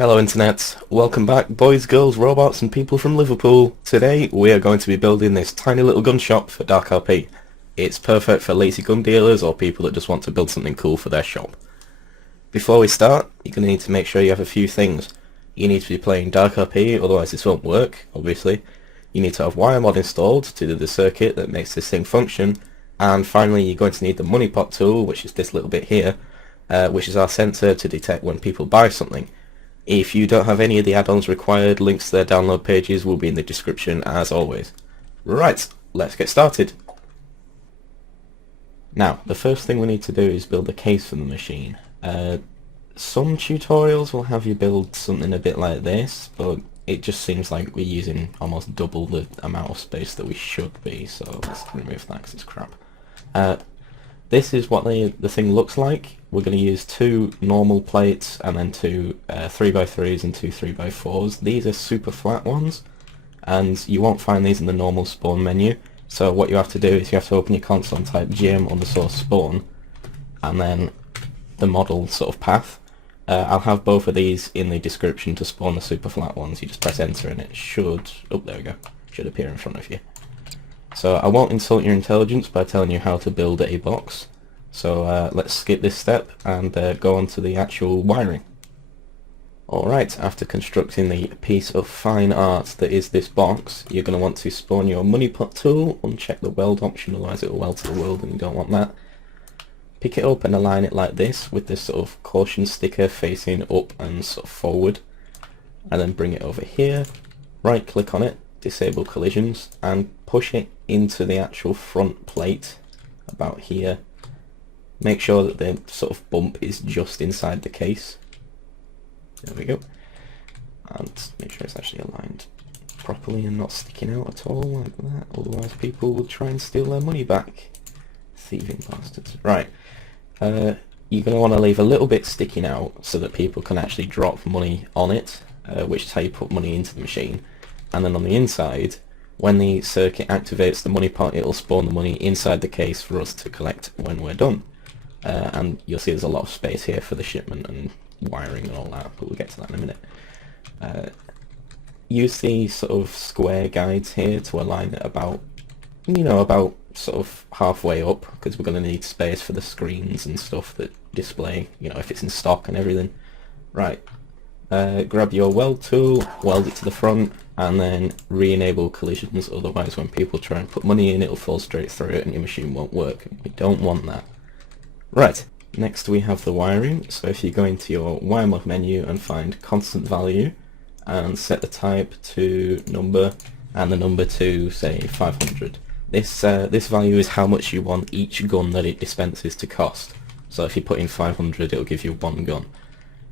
Hello Internet, welcome back boys, girls, robots and people from Liverpool. Today we are going to be building this tiny little gun shop for DarkRP. It's perfect for lazy gun dealers or people that just want to build something cool for their shop. Before we start, you're going to need to make sure you have a few things. You need to be playing DarkRP, otherwise this won't work, obviously. You need to have Wiremod installed to do the circuit that makes this thing function. And finally you're going to need the money pot tool, which is this little bit here, which is our sensor to detect when people buy something. If you don't have any of the add-ons required, links to their download pages will be in the description as always. Right, let's get started. Now, the first thing we need to do is build a case for the machine. Some tutorials will have you build something a bit like this, but it just seems like we're using almost double the amount of space that we should be, so let's remove that because it's crap. This is what the thing looks like. We're going to use two normal plates and then two 3x3s and two 3x4s. These are super flat ones, and you won't find these in the normal spawn menu. So what you have to do is you have to open your console and type gm_spawn and then the model sort of path. I'll have both of these in the description to spawn the super flat ones. You just press enter and it should, oh there we go, should appear in front of you. So I won't insult your intelligence by telling you how to build a box. So let's skip this step and go on to the actual wiring. Alright, after constructing the piece of fine art that is this box, you're going to want to spawn your money pot tool, uncheck the weld option, otherwise it will weld to the world and you don't want that. Pick it up and align it like this with this sort of caution sticker facing up and sort of forward. And then bring it over here, right click on it, disable collisions, and push it into the actual front plate about here. Make sure that the sort of bump is just inside the case. There we go. And make sure it's actually aligned properly and not sticking out at all like that, otherwise people will try and steal their money back. Thieving bastards. Right. You're going to want to leave a little bit sticking out so that people can actually drop money on it, which is how you put money into the machine. And then on the inside, when the circuit activates the money pot, it'll spawn the money inside the case for us to collect when we're done. And you'll see there's a lot of space here for the shipment and wiring and all that, but we'll get to that in a minute. Use the sort of square guides here to align it about, you know, about sort of halfway up, because we're going to need space for the screens and stuff that display, you know, if it's in stock and everything. Right. Grab your weld tool, weld it to the front, and then re-enable collisions, otherwise when people try and put money in it'll fall straight through it and your machine won't work. We don't want that. Right, next we have the wiring, so if you go into your Wiremod menu and find constant value and set the type to number and the number to say 500. This value is how much you want each gun that it dispenses to cost. So if you put in 500 it'll give you one gun.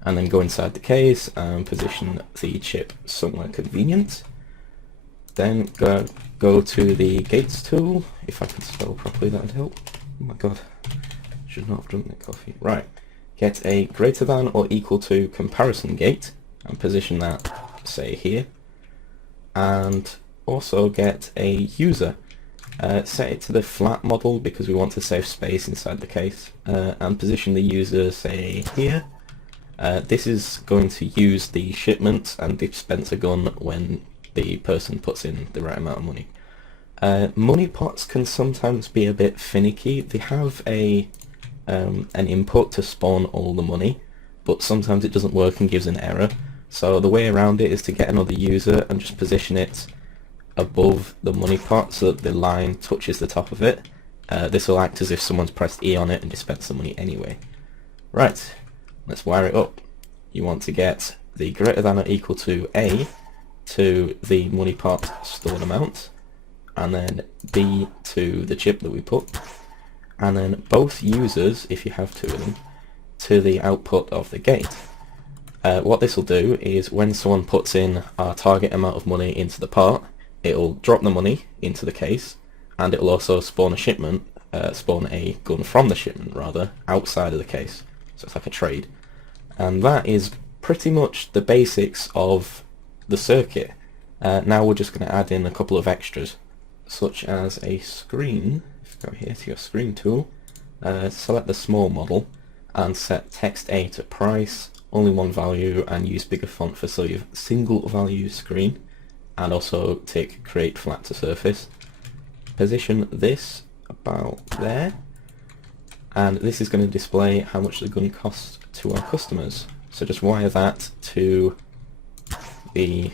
And then go inside the case and position the chip somewhere convenient. Then go to the gates tool. If I can spell properly that'd help. Oh my god, should not have drunk the coffee. Right, get a greater than or equal to comparison gate and position that, say, here. And also get a user. Set it to the flat model because we want to save space inside the case. And position the user, say, here. This is going to use the shipment and dispense a gun when the person puts in the right amount of money. Money pots can sometimes be a bit finicky. They have an input to spawn all the money, but sometimes it doesn't work and gives an error. So the way around it is to get another user and just position it above the money pot so that the line touches the top of it. This will act as if someone's pressed E on it and dispensed the money anyway. Right. Let's wire it up. You want to get the greater than or equal to A to the money pot stored amount, and then B to the chip that we put, and then both users, if you have two of them, to the output of the gate. What this will do is when someone puts in our target amount of money into the pot, it'll drop the money into the case, and it'll also spawn a shipment, spawn a gun from the shipment rather, outside of the case. So it's like a trade. And that is pretty much the basics of the circuit. Now we're just going to add in a couple of extras, such as a screen. If you go here to your screen tool, select the small model and set text A to price, only one value, and use bigger font for single value screen, and also tick create flat to surface. Position this about there, and this is going to display how much the gun costs to our customers. So just wire that to the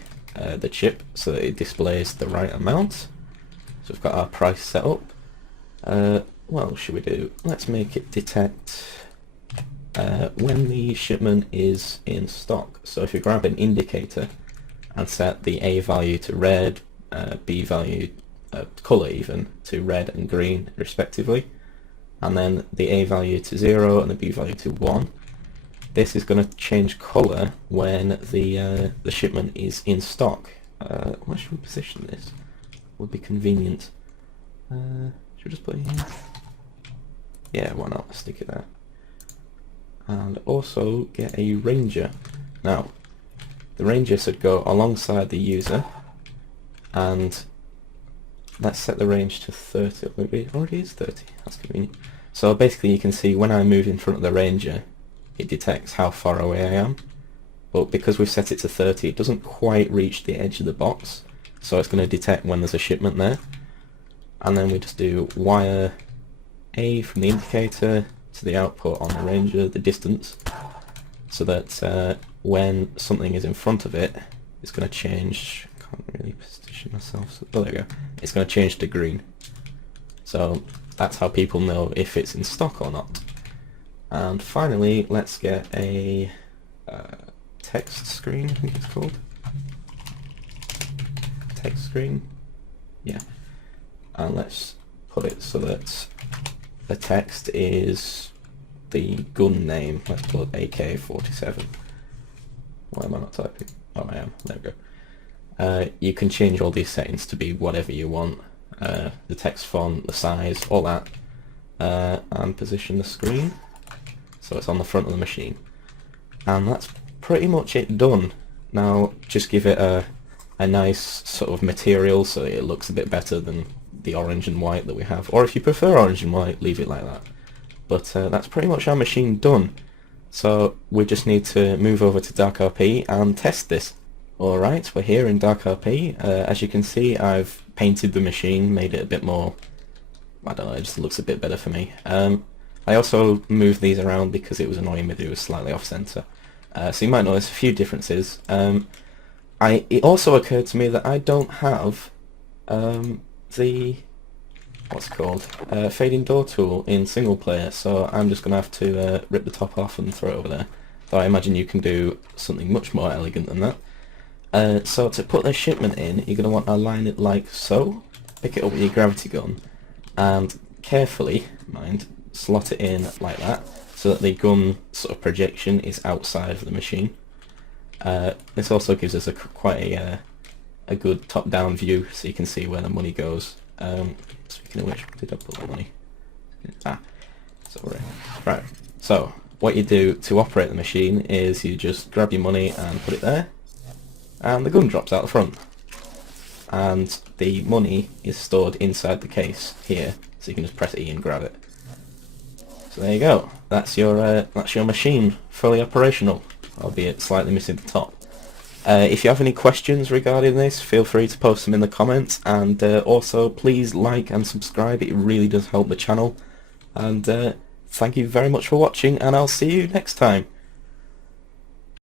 chip so that it displays the right amount. So we've got our price set up. What else should we do? Let's make it detect when the shipment is in stock. So if you grab an indicator and set the A value to red, B value, colour even, to red and green respectively, and then the A value to 0 and the B value to 1, this is going to change colour when the shipment is in stock. Where should we position this? Would be convenient. Should we just put it here? Yeah, why not? Stick it there. And also get a ranger. Now, the ranger should go alongside the user, and let's set the range to 30. Maybe it already is 30. That's convenient. So basically, you can see when I move in front of the ranger, it detects how far away I am. But because we've set it to 30, it doesn't quite reach the edge of the box. So it's going to detect when there's a shipment there. And then we just do wire A from the indicator to the output on the ranger, the distance, so that when something is in front of it, it's going to change. I can't really position myself. So, oh, there we go. It's going to change to green. So that's how people know if it's in stock or not. And finally, let's get a text screen, I think it's called. Text screen. Yeah. And let's put it so that the text is the gun name. Let's put AK-47. Why am I not typing? Oh, I am. There we go. You can change all these settings to be whatever you want. The text font, the size, all that. And position the screen so it's on the front of the machine. And that's pretty much it done. Now just give it a nice sort of material so it looks a bit better than the orange and white that we have. Or if you prefer orange and white, leave it like that. But that's pretty much our machine done. So we just need to move over to DarkRP and test this. Alright, we're here in DarkRP. As you can see, I've painted the machine, made it a bit more, I don't know, it just looks a bit better for me. I also moved these around because it was annoying me that it was slightly off center. So you might notice a few differences. It also occurred to me that I don't have the, what's it called, fading door tool in single player, so I'm just going to have to rip the top off and throw it over there. Though I imagine you can do something much more elegant than that. So to put the shipment in, you're going to want to line it like so, pick it up with your gravity gun, and carefully, mind, slot it in like that, so that the gun sort of projection is outside of the machine. This also gives us quite a good top-down view, so you can see where the money goes. Speaking of which, where did I put the money? Right. So what you do to operate the machine is you just grab your money and put it there, and the gun drops out the front. And the money is stored inside the case here, so you can just press E and grab it. So there you go. That's your machine, fully operational, albeit slightly missing the top. If you have any questions regarding this, feel free to post them in the comments, and also please like and subscribe. It really does help the channel. And thank you very much for watching, and I'll see you next time.